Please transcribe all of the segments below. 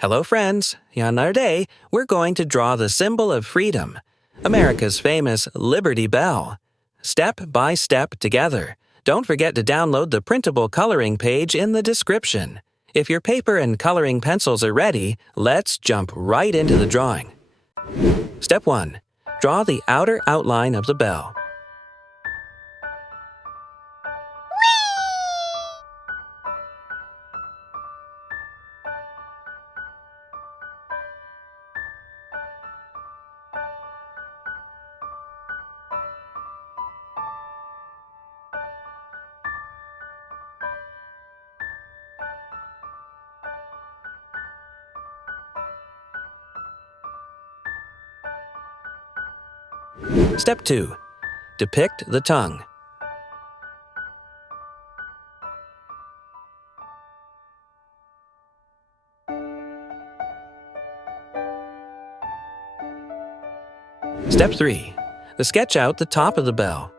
Hello, friends. On our day, we're going to draw the symbol of freedom, America's famous Liberty Bell. Step by step together. Don't forget to download the printable coloring page in the description. If your paper and coloring pencils are ready, let's jump right into the drawing. Step 1. Draw the outer outline of the bell. Step 2. Depict the tongue. Step 3. Sketch out the top of the bell.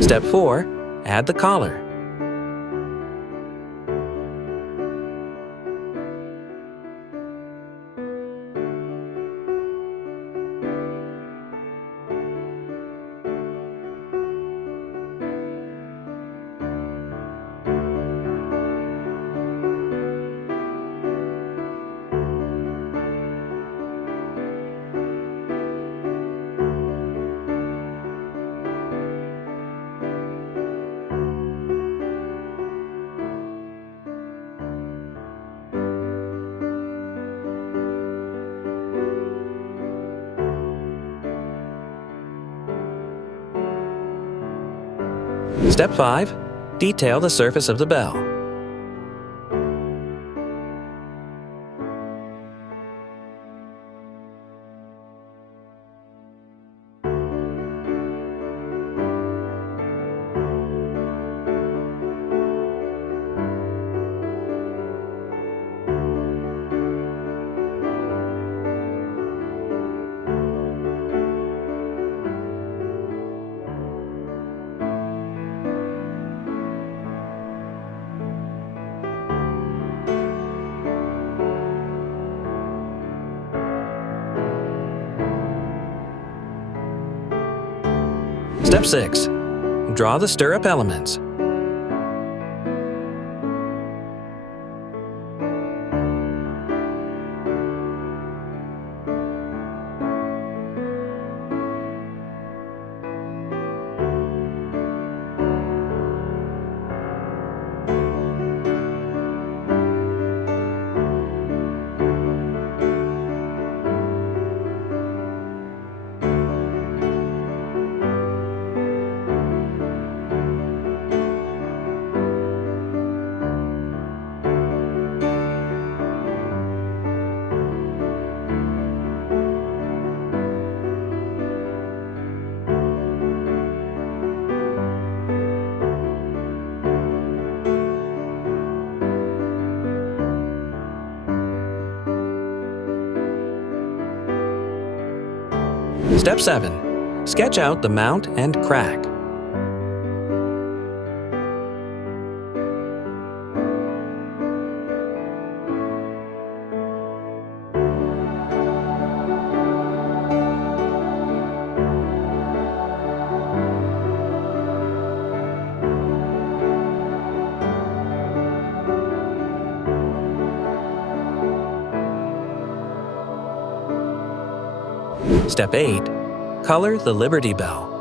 Step 4. Add the collar. Step 5. Detail the surface of the bell. Step 6. Draw the stirrup elements. Step 7. Sketch out the mount and crack. Step 8. Color the Liberty Bell.